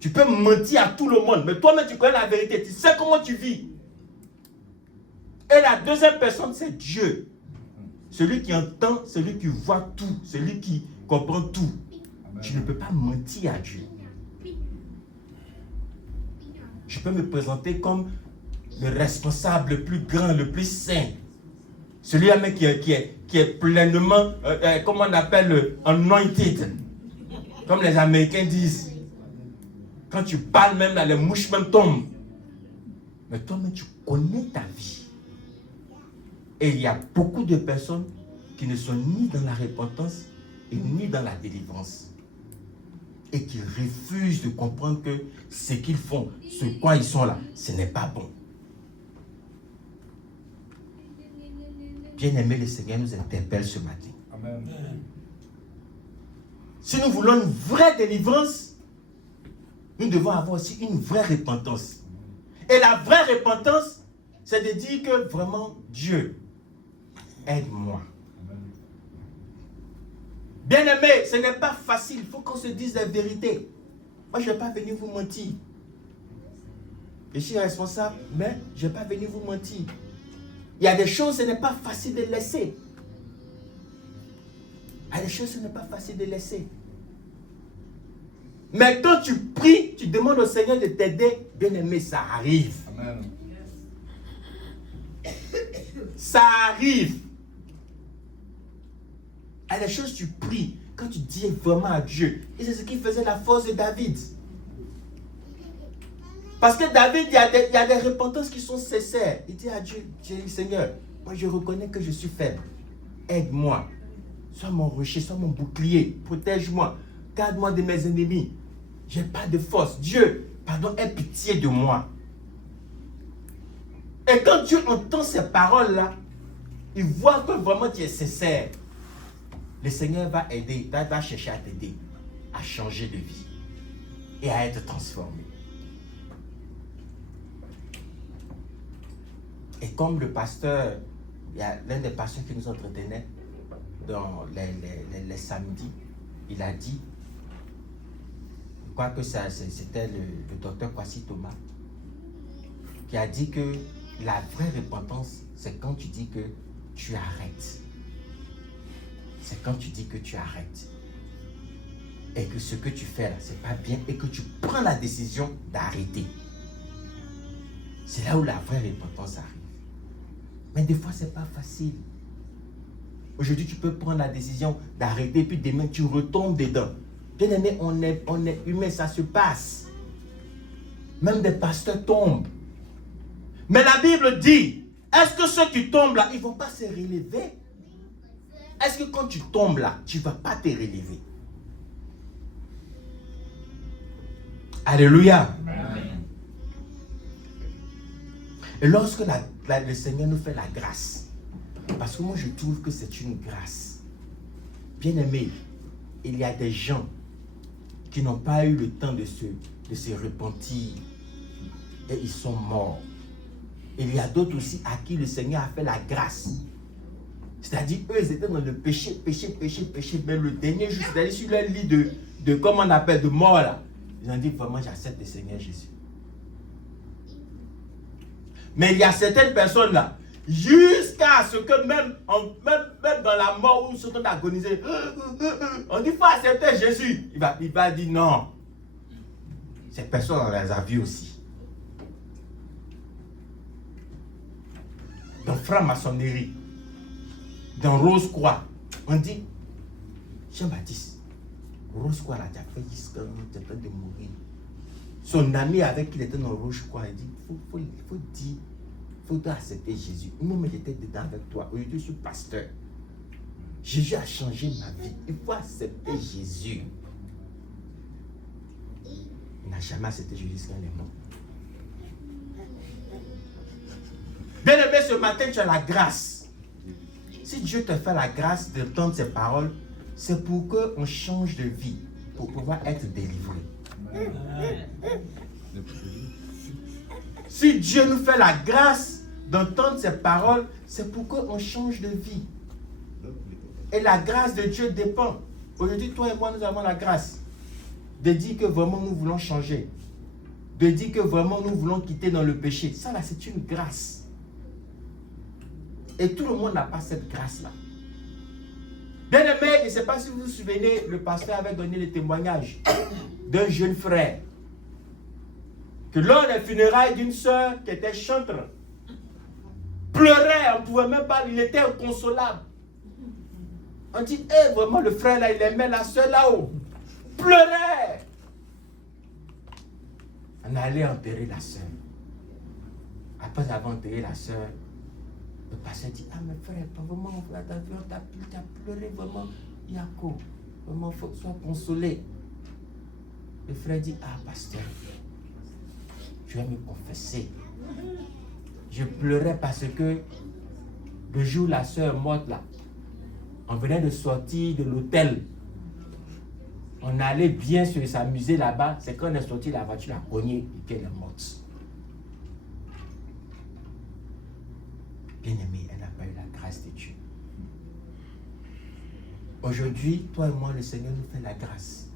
Tu peux mentir à tout le monde, mais toi-même, tu connais la vérité. Tu sais comment tu vis. Et la deuxième personne, c'est Dieu. Celui qui entend, celui qui voit tout, celui qui comprend tout. Amen. Tu ne peux pas mentir à Dieu. Je peux me présenter comme le responsable le plus grand, le plus saint. Celui-là qui est pleinement, comment on appelle, anointed. Comme les Américains disent. Quand tu parles même, là, les mouches même tombent. Mais toi-même, tu connais ta vie. Et il y a beaucoup de personnes qui ne sont ni dans la repentance et ni dans la délivrance. Et qui refusent de comprendre que ce qu'ils font, ce quoi ils sont là, ce n'est pas bon. Bien-aimé, le Seigneur nous interpelle ce matin. Amen. Si nous voulons une vraie délivrance, nous devons avoir aussi une vraie repentance. Et la vraie repentance, c'est de dire que vraiment, Dieu, aide-moi. Bien-aimé, ce n'est pas facile. Il faut qu'on se dise la vérité. Moi, je ne vais pas venir vous mentir. Je suis responsable, mais je ne vais pas venir vous mentir. Il y a des choses, ce n'est pas facile de laisser. Il y a des choses, ce n'est pas facile de laisser. Mais quand tu pries, tu demandes au Seigneur de t'aider, bien-aimé, ça arrive. Amen. ça arrive. Il y a des choses que tu pries, quand tu dis vraiment à Dieu. Et c'est ce qui faisait la force de David. Parce que David, il y a des repentances qui sont sincères. Il dit à Dieu, Seigneur, moi je reconnais que je suis faible. Aide-moi. Sois mon rocher, sois mon bouclier. Protège-moi. Garde-moi de mes ennemis. Je n'ai pas de force. Dieu, pardon, aie pitié de moi. Et quand Dieu entend ces paroles-là, il voit que vraiment tu es sincère. Le Seigneur va aider, va chercher à t'aider, à changer de vie et à être transformé. Et comme le pasteur, il y a l'un des pasteurs qui nous entretenait dans les samedis, il a dit, je crois que c'était le docteur Kwasi Thomas, qui a dit que la vraie repentance, c'est quand tu dis que tu arrêtes. C'est quand tu dis que tu arrêtes. Et que ce que tu fais là, c'est pas bien et que tu prends la décision d'arrêter. C'est là où la vraie repentance arrive. Mais des fois, c'est pas facile. Aujourd'hui, tu peux prendre la décision d'arrêter, puis demain, tu retombes dedans. Bien aimé, on est humain, ça se passe. Même des pasteurs tombent. Mais la Bible dit, est-ce que ceux qui tombent là, ils ne vont pas se relever? Est-ce que quand tu tombes là, tu ne vas pas te relever? Alléluia. Amen. Et lorsque le Seigneur nous fait la grâce, parce que moi je trouve que c'est une grâce. Bien aimé, il y a des gens qui n'ont pas eu le temps de se repentir et ils sont morts. Il y a d'autres aussi à qui le Seigneur a fait la grâce. C'est-à-dire, eux, ils étaient dans le péché. Mais le dernier jour, c'est-à-dire sur leur lit de comment on appelle, de mort là, ils ont dit vraiment, j'accepte le Seigneur Jésus. Mais il y a certaines personnes là, jusqu'à ce que même dans la mort où ils sont en train d'agoniser, on dit, il faut accepter Jésus. Il va dire non. Ces personnes, on les a vues aussi. Dans franc-maçonnerie, dans Rose-Croix, on dit, Jean-Baptiste, Rose-Croix là, tu as fait jusqu'à tu es en train de mourir. Son ami avec qui il était dans Rose-Croix, il dit, il faut accepter Jésus. Moi, j'étais dedans avec toi. Aujourd'hui, je suis pasteur. Jésus a changé ma vie. Il faut accepter Jésus. Il n'a jamais accepté Jésus jusqu'à les morts. Bien-aimé, ce matin, tu as la grâce. Si Dieu te fait la grâce d'entendre ces paroles, c'est pour qu'on change de vie, pour pouvoir être délivré. Si Dieu nous fait la grâce d'entendre ces paroles, c'est pour qu'on change de vie. Et la grâce de Dieu dépend. Aujourd'hui, toi et moi, nous avons la grâce de dire que vraiment nous voulons changer. De dire que vraiment nous voulons quitter dans le péché. Ça là, c'est une grâce. Et tout le monde n'a pas cette grâce-là. Bien aimé, je ne sais pas si vous vous souvenez, le pasteur avait donné le témoignage d'un jeune frère. Que lors des funérailles d'une soeur qui était chantre, pleurait, on ne pouvait même pas, il était inconsolable. On dit, vraiment le frère là, il aimait la soeur là-haut. Pleurait. On allait enterrer la soeur. Après avoir enterré la soeur, le pasteur dit, ah mes frères, vraiment, on t'a pleuré, vraiment, Yako, vraiment, il faut que tu sois consolé. Le frère dit, ah pasteur, je vais me confesser. Je pleurais parce que le jour où la soeur morte là, on venait de sortir de l'hôtel. On allait bien s'amuser là-bas. C'est quand on est sorti, la voiture a cogné et qu'elle est morte. Bien-aimée, elle n'a pas eu la grâce de Dieu. Aujourd'hui, toi et moi, le Seigneur nous fait la grâce.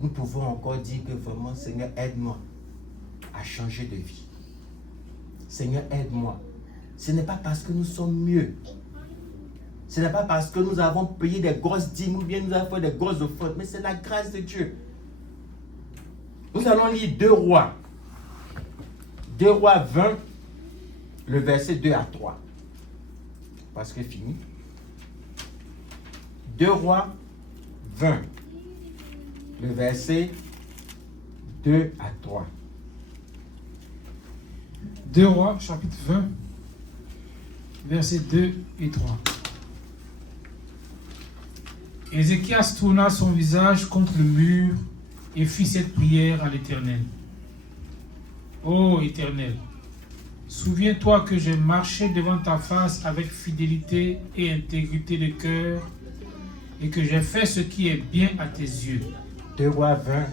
Nous pouvons encore dire que vraiment, Seigneur, aide-moi à changer de vie. Seigneur, aide-moi. Ce n'est pas parce que nous sommes mieux. Ce n'est pas parce que nous avons payé des grosses dîmes ou bien nous avons fait des grosses offrandes, mais c'est la grâce de Dieu. Nous allons lire 2 Rois. 2 Rois 20, le verset 2 à 3. presque fini. 2 Rois 20, le verset 2 à 3. 2 Rois, chapitre 20, versets 2 et 3. Ézéchias tourna son visage contre le mur et fit cette prière à l'Éternel. Ô Éternel, souviens-toi que j'ai marché devant ta face avec fidélité et intégrité de cœur et que j'ai fait ce qui est bien à tes yeux. 2 Rois 20,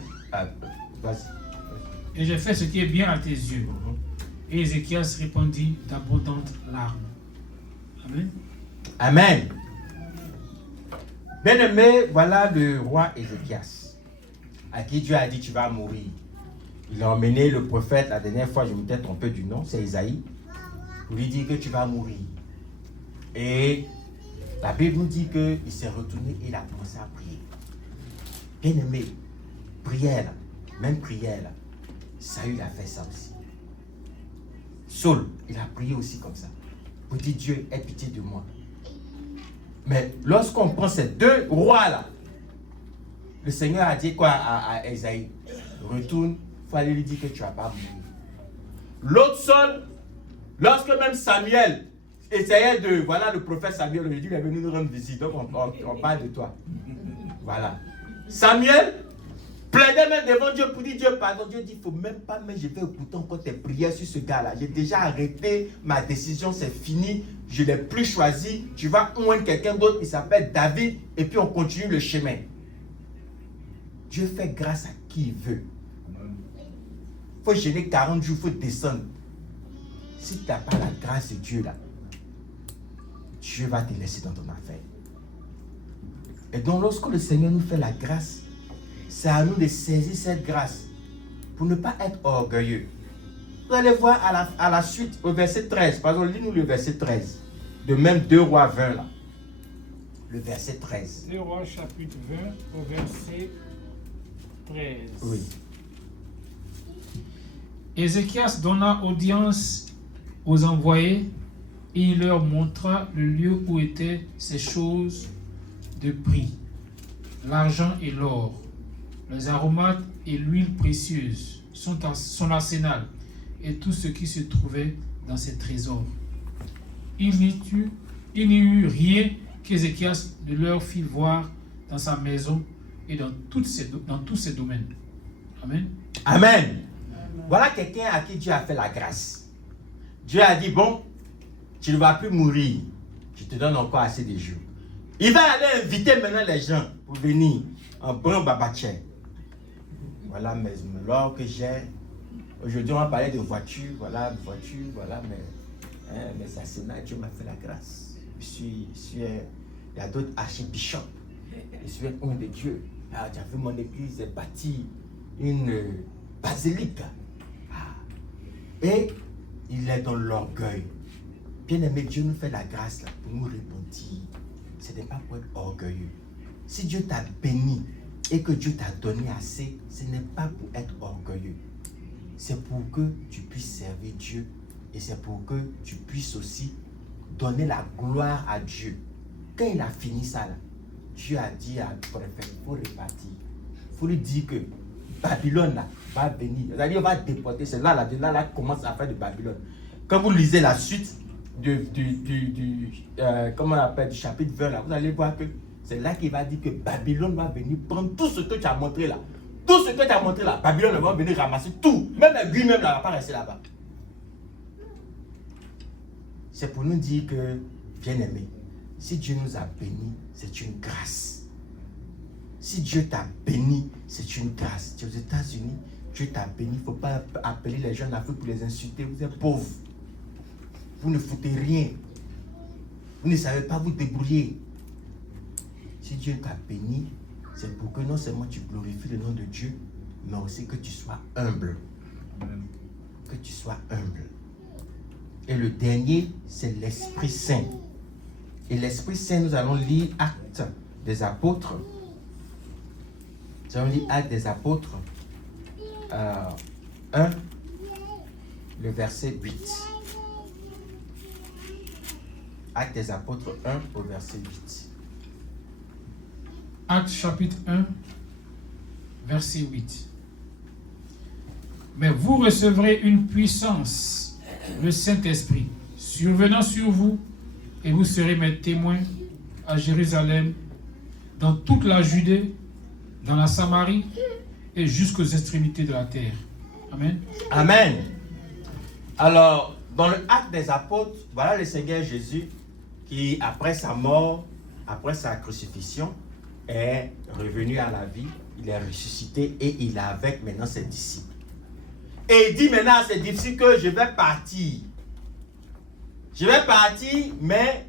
vas-y. Et j'ai fait ce qui est bien à tes yeux. Et Ézéchias répondit d'abondantes larmes. Amen. Amen. Bien-aimé, voilà le roi Ézéchias, à qui Dieu a dit tu vas mourir. Il a emmené le prophète, la dernière fois je me suis trompé du nom, c'est Isaïe, pour lui dire que tu vas mourir. Et la Bible nous dit qu'il s'est retourné et il a commencé à prier. Bien-aimé, prière, même prière, Saül a fait ça aussi. Saul, il a prié aussi comme ça, pour dire Dieu, aie pitié de moi. Mais lorsqu'on prend ces 2 rois-là, le Seigneur a dit quoi à Isaïe? Retourne, il faut aller lui dire que tu ne vas pas mourir. L'autre Saul, lorsque même Samuel essayait de... Voilà le prophète Samuel, il dit, il est venu nous rendre visite, donc on parle de toi. Voilà. Samuel plaidait même devant Dieu pour dire Dieu pardon. Dieu dit, il ne faut même pas, mais je vais écouter encore tes prières sur ce gars-là. J'ai déjà arrêté ma décision, c'est fini. Je ne l'ai plus choisi. Tu vas oindre quelqu'un d'autre, il s'appelle David, et puis on continue le chemin. Dieu fait grâce à qui il veut. Il faut gêner 40 jours, il faut descendre. Si tu n'as pas la grâce de Dieu là, Dieu va te laisser dans ton affaire. Et donc lorsque le Seigneur nous fait la grâce, c'est à nous de saisir cette grâce pour ne pas être orgueilleux. Vous allez voir à la suite, au verset 13. Par exemple, lis-nous le verset 13. De même 2 Rois 20 là. Le verset 13. 2 Rois chapitre 20 au verset 13. Oui. Ézéchias donna audience aux envoyés et il leur montra le lieu où étaient ces choses de prix, l'argent et l'or, les aromates et l'huile précieuse, son arsenal et tout ce qui se trouvait dans ses trésors. Il n'y eut rien qu'Ézéchias ne leur fit voir dans sa maison et dans tous ses domaines. Amen. Amen. Voilà quelqu'un à qui Dieu a fait la grâce. Dieu a dit, bon, tu ne vas plus mourir. Je te donne encore assez de jours. Il va aller inviter maintenant les gens pour venir en bon babaché. Voilà mes l'or que j'ai. Aujourd'hui, on va parler de voiture. Voilà, mes arsenals. Dieu m'a fait la grâce. Il y a d'autres archibishops. Je suis un de Dieu. Ah, j'ai vu mon église bâtie une basilique. Et il est dans l'orgueil. Bien aimé, Dieu nous fait la grâce là, pour nous repentir. Ce n'est pas pour être orgueilleux. Si Dieu t'a béni et que Dieu t'a donné assez, ce n'est pas pour être orgueilleux. C'est pour que tu puisses servir Dieu et c'est pour que tu puisses aussi donner la gloire à Dieu. Quand il a fini ça, là, Dieu a dit à préfet, il faut repartir. Il faut lui dire que Babylone là, va venir. C'est-à-dire, on va déporter. C'est là, commence à faire de Babylone. Quand vous lisez la suite comment on appelle, du chapitre 20, là, vous allez voir que c'est là qu'il va dire que Babylone va venir prendre tout ce que tu as montré là. Tout ce que tu as montré là, Babylone va venir ramasser tout. Même lui-même là, ne va pas rester là-bas. C'est pour nous dire que, bien aimé, si Dieu nous a bénis, c'est une grâce. Si Dieu t'a béni, c'est une grâce. Tu es aux États-Unis, Dieu t'a béni. Il ne faut pas appeler les gens en Afrique pour les insulter. Vous êtes pauvres. Vous ne foutez rien. Vous ne savez pas vous débrouiller. Si Dieu t'a béni, c'est pour que non seulement tu glorifies le nom de Dieu, mais aussi que tu sois humble. Que tu sois humble. Et le dernier, c'est l'Esprit Saint. Et l'Esprit Saint, nous allons lire Actes des Apôtres. Nous allons lire Actes des Apôtres 1, le verset 8. Actes des Apôtres 1 au verset 8. Actes chapitre 1, verset 8. Mais vous recevrez une puissance, le Saint-Esprit, survenant sur vous, et vous serez mes témoins à Jérusalem, dans toute la Judée, dans la Samarie et jusqu'aux extrémités de la terre. Amen. Amen. Alors, dans le Acte des Apôtres, voilà le Seigneur Jésus qui, après sa mort, après sa crucifixion, est revenu à la vie, il est ressuscité et il est avec maintenant ses disciples. Et il dit maintenant à ses disciples que je vais partir. Je vais partir, mais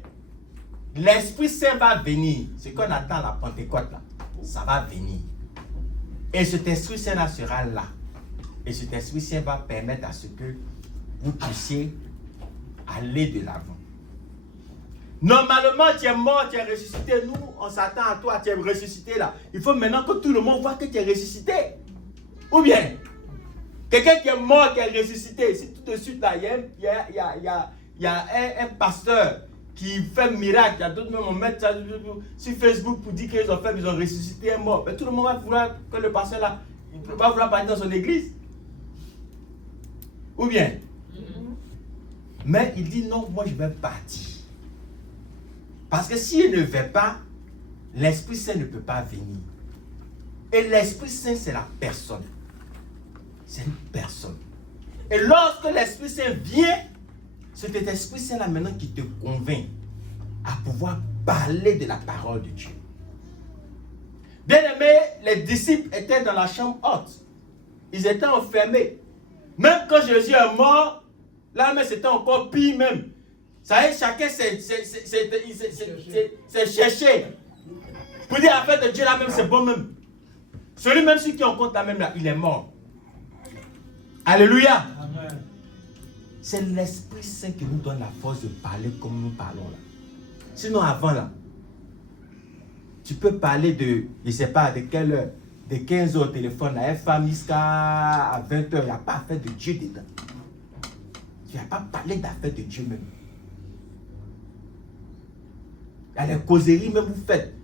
l'Esprit Saint va venir. Ce qu'on attend à la Pentecôte, là, ça va venir. Et cet Esprit Saint là sera là. Et cet Esprit Saint va permettre à ce que vous puissiez aller de l'avant. Normalement, tu es mort, tu es ressuscité. Nous, on s'attend à toi, tu es ressuscité là. Il faut maintenant que tout le monde voit que tu es ressuscité. Ou bien, quelqu'un qui est mort, qui est ressuscité. Si tout de suite là, il y a un pasteur qui fait un miracle. Il y a d'autres même, on met ça sur Facebook pour dire qu'ils ont ressuscité un mort. Mais tout le monde va vouloir que le pasteur là, il va vouloir partir dans son église. Ou bien. Mais il dit non, moi je vais partir. Parce que s'il ne veut pas, l'Esprit Saint ne peut pas venir. Et l'Esprit Saint, c'est la personne. C'est une personne. Et lorsque l'Esprit Saint vient, c'est cet Esprit Saint là maintenant qui te convainc à pouvoir parler de la parole de Dieu. Bien aimé, les disciples étaient dans la chambre haute. Ils étaient enfermés. Même quand Jésus est mort, là mais c'était encore pire même. Ça y est, chacun s'est cherché. Pour dire l'affaire de Dieu là même, c'est bon même. Celui même qui en compte là même là, il est mort. Alléluia. Amen. C'est l'Esprit Saint qui nous donne la force de parler comme nous parlons là. Sinon avant là, tu peux parler de, je ne sais pas, de quelle heure, de 15 heures au téléphone, à femme jusqu'à 20 heures, il n'y a pas affaire de Dieu dedans. Tu n'as pas parlé d'affaires de Dieu même. Il y a des causeries même vous faites.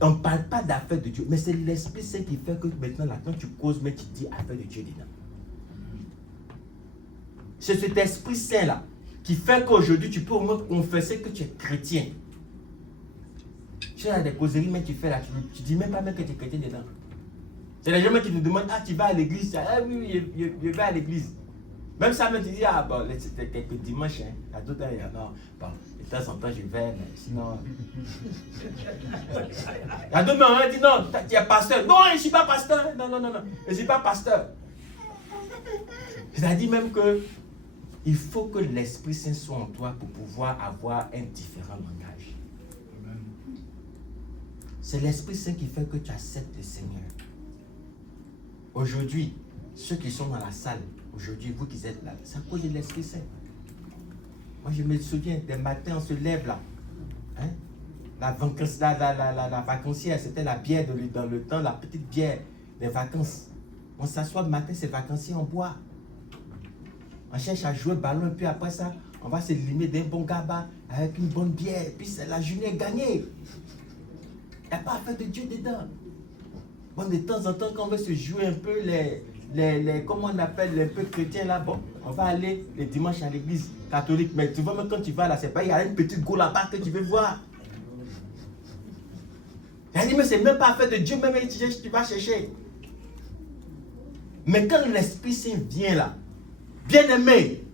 On ne parle pas d'affaires de Dieu, mais c'est l'Esprit Saint qui fait que maintenant là, quand tu causes, mais tu dis affaires de Dieu dedans. C'est cet Esprit Saint là qui fait qu'aujourd'hui tu peux au moins confesser que tu es chrétien. Tu as des causeries, mais tu fais là, tu dis même pas même que tu es chrétien dedans. C'est les gens qui te demandent, ah tu vas à l'église, ah oui, je vais à l'église. Même ça, même tu dis, ah bon, c'était quelques dimanches, hein. Il y a d'autres, il y a non, bon, de temps en temps je vais, mais sinon. Il y a d'autres, on dit, non, tu es pasteur. Non, je ne suis pas pasteur. Non, je ne suis pas pasteur. C'est-à-dire même que il faut que l'Esprit Saint soit en toi pour pouvoir avoir un différent langage. C'est l'Esprit Saint qui fait que tu acceptes le Seigneur. Aujourd'hui, ceux qui sont dans la salle, aujourd'hui, vous qui êtes là, c'est à cause de l'Esprit Saint. Moi, je me souviens, des matins, on se lève là. Hein? La vacancière, c'était la bière dans le temps, la petite bière des vacances. On s'assoit le matin, c'est vacancier, on boit. On cherche à jouer ballon, et puis après ça, on va se limer d'un bon gaba avec une bonne bière, et puis la journée est gagnée. Il n'y a pas affaire de Dieu dedans. Bon, de temps en temps, quand on veut se jouer un peu comment on appelle les peu chrétiens là, bon, on va aller le dimanche à l'église catholique, mais tu vois, même quand tu vas là, c'est pas, il y a une petite go là-bas que tu veux voir. Elle dit, mais c'est même pas affaire de Dieu, même tu vas chercher. Mais quand l'Esprit Saint vient là, bien aimé,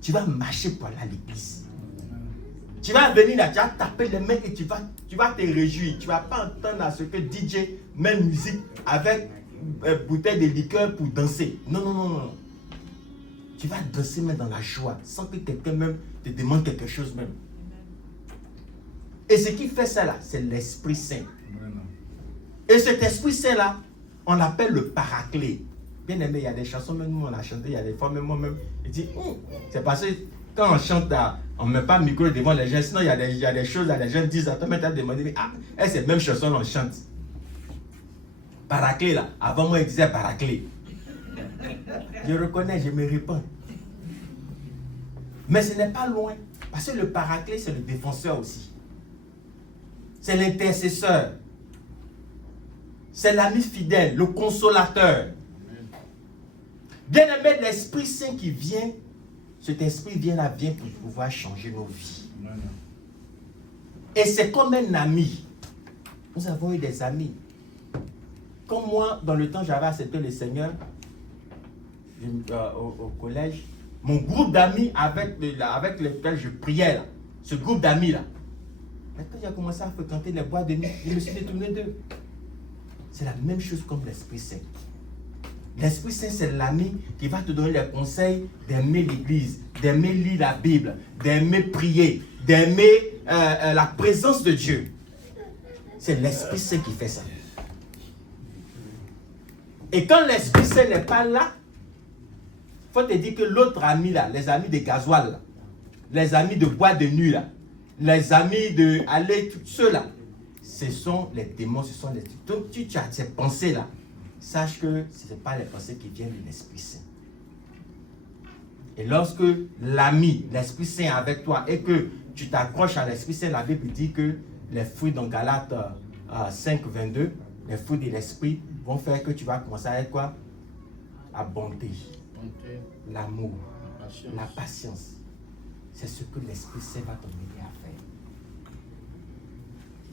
tu vas marcher pour aller à l'église. Tu vas venir là, tu vas taper les mains et tu vas te réjouir. Tu ne vas pas entendre à ce que DJ met musique avec bouteille de liqueur pour danser. Non. Tu vas danser même dans la joie, sans que quelqu'un même te demande quelque chose même. Et ce qui fait ça là, c'est l'Esprit Saint. Et cet Esprit Saint là, on l'appelle le paraclet. Bien aimé, il y a des chansons, même nous on a chanté, il y a des fois même moi-même, je dis, c'est parce que quand on chante là, on ne met pas le micro devant les gens, sinon il y a des choses là, les gens disent, attends, mais tu as demandé, c'est la même chanson on chante. Paraclet là, avant moi il disait paraclet. Je reconnais, je me réponds. Mais ce n'est pas loin. Parce que le paraclet, c'est le défenseur aussi. C'est l'intercesseur. C'est l'ami fidèle, le consolateur. Bien-aimé, l'Esprit Saint qui vient, cet Esprit vient pour pouvoir changer nos vies. Et c'est comme un ami. Nous avons eu des amis. Comme moi, dans le temps, j'avais accepté le Seigneur au collège. Mon groupe d'amis avec lesquels je priais, là, ce groupe d'amis-là, quand j'ai commencé à fréquenter les boîtes de nuit, je me suis détourné d'eux. C'est la même chose comme l'Esprit Saint. L'Esprit Saint, c'est l'ami qui va te donner les conseils d'aimer l'Église, d'aimer lire la Bible, d'aimer prier, d'aimer la présence de Dieu. C'est l'Esprit Saint qui fait ça. Et quand l'Esprit Saint n'est pas là, il faut te dire que l'autre ami là, les amis de gasoil, là, les amis de boîte de nuit, là, les amis de aller, tous ceux-là, ce sont les démons, ce sont les... Donc tu as ces pensées-là. Sache que ce n'est pas les pensées qui viennent de l'Esprit Saint. Et lorsque l'ami, l'Esprit Saint est avec toi et que tu t'accroches à l'Esprit Saint, la Bible dit que les fruits dans Galates 5, 22, les fruits de l'Esprit vont faire que tu vas commencer à être quoi? La bonté, l'amour, la patience. C'est ce que l'Esprit Saint va t'emmener à faire.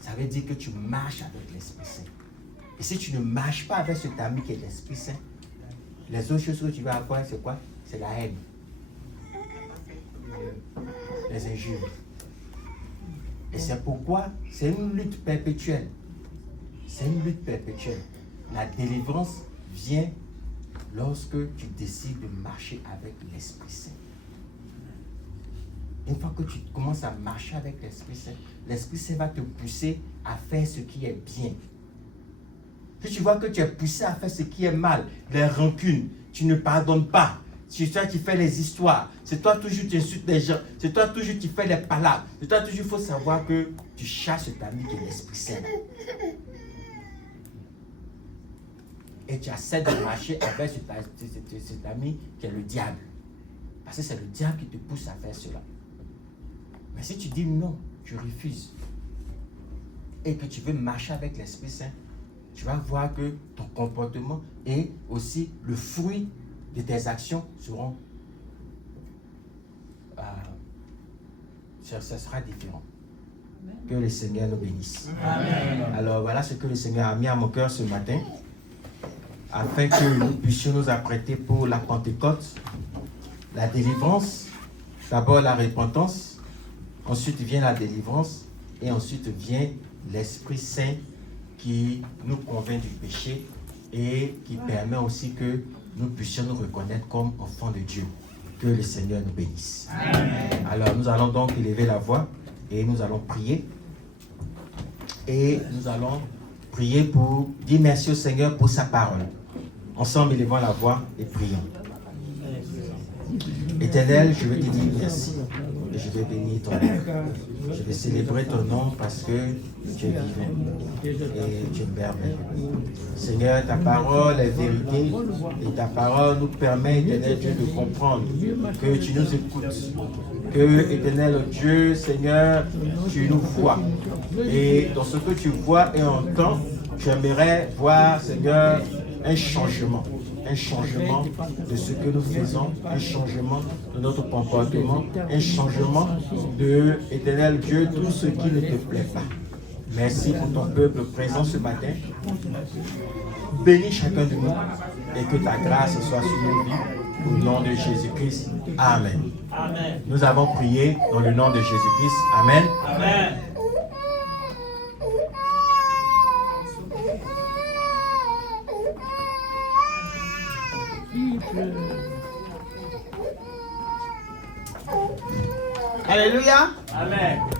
Ça veut dire que tu marches avec l'Esprit Saint. Et si tu ne marches pas avec cet ami qui est l'Esprit Saint, les autres choses que tu vas avoir, c'est quoi? C'est la haine, les injures. Et c'est pourquoi c'est une lutte perpétuelle. C'est une lutte perpétuelle. La délivrance vient lorsque tu décides de marcher avec l'Esprit Saint. Une fois que tu commences à marcher avec l'Esprit Saint va te pousser à faire ce qui est bien. Si tu vois que tu es poussé à faire ce qui est mal, les rancunes, tu ne pardonnes pas, c'est toi qui fais les histoires, c'est toi toujours qui insultes les gens, c'est toi toujours qui fais les palabres, c'est toi toujours, il faut savoir que tu chasses cet ami qui est l'Esprit Saint. Et tu essaies de marcher avec cet ami qui est le diable. Parce que c'est le diable qui te pousse à faire cela. Mais si tu dis non, je refuse, et que tu veux marcher avec l'Esprit Saint, tu vas voir que ton comportement et aussi le fruit de tes actions seront... ça sera différent. Que le Seigneur nous bénisse. Amen. Alors voilà ce que le Seigneur a mis à mon cœur ce matin, afin que nous puissions nous apprêter pour la Pentecôte, la délivrance, d'abord la repentance, ensuite vient la délivrance, et ensuite vient l'Esprit Saint qui nous convainc du péché et qui permet aussi que nous puissions nous reconnaître comme enfants de Dieu. Que le Seigneur nous bénisse. Amen. Alors nous allons donc élever la voix et nous allons prier. Et nous allons prier pour dire merci au Seigneur pour sa parole. Ensemble, élevons la voix et prions. Éternel, je vais te dire merci. Et je vais bénir ton nom. Je vais célébrer ton nom parce que tu es vivant et tu es merveilleux. Seigneur, ta parole est vérité et ta parole nous permet, éternel Dieu, de comprendre que tu nous écoutes. Que, éternel Dieu, Seigneur, tu nous vois. Et dans ce que tu vois et entends, j'aimerais voir, Seigneur, un changement de ce que nous faisons, un changement de notre comportement, un changement de, éternel Dieu, tout ce qui ne te plaît pas. Merci pour ton peuple présent ce matin. Bénis chacun de nous et que ta grâce soit sur nos vies. Au nom de Jésus-Christ. Amen. Amen. Nous avons prié dans le nom de Jésus-Christ. Amen. Amen. Alléluia. Amen.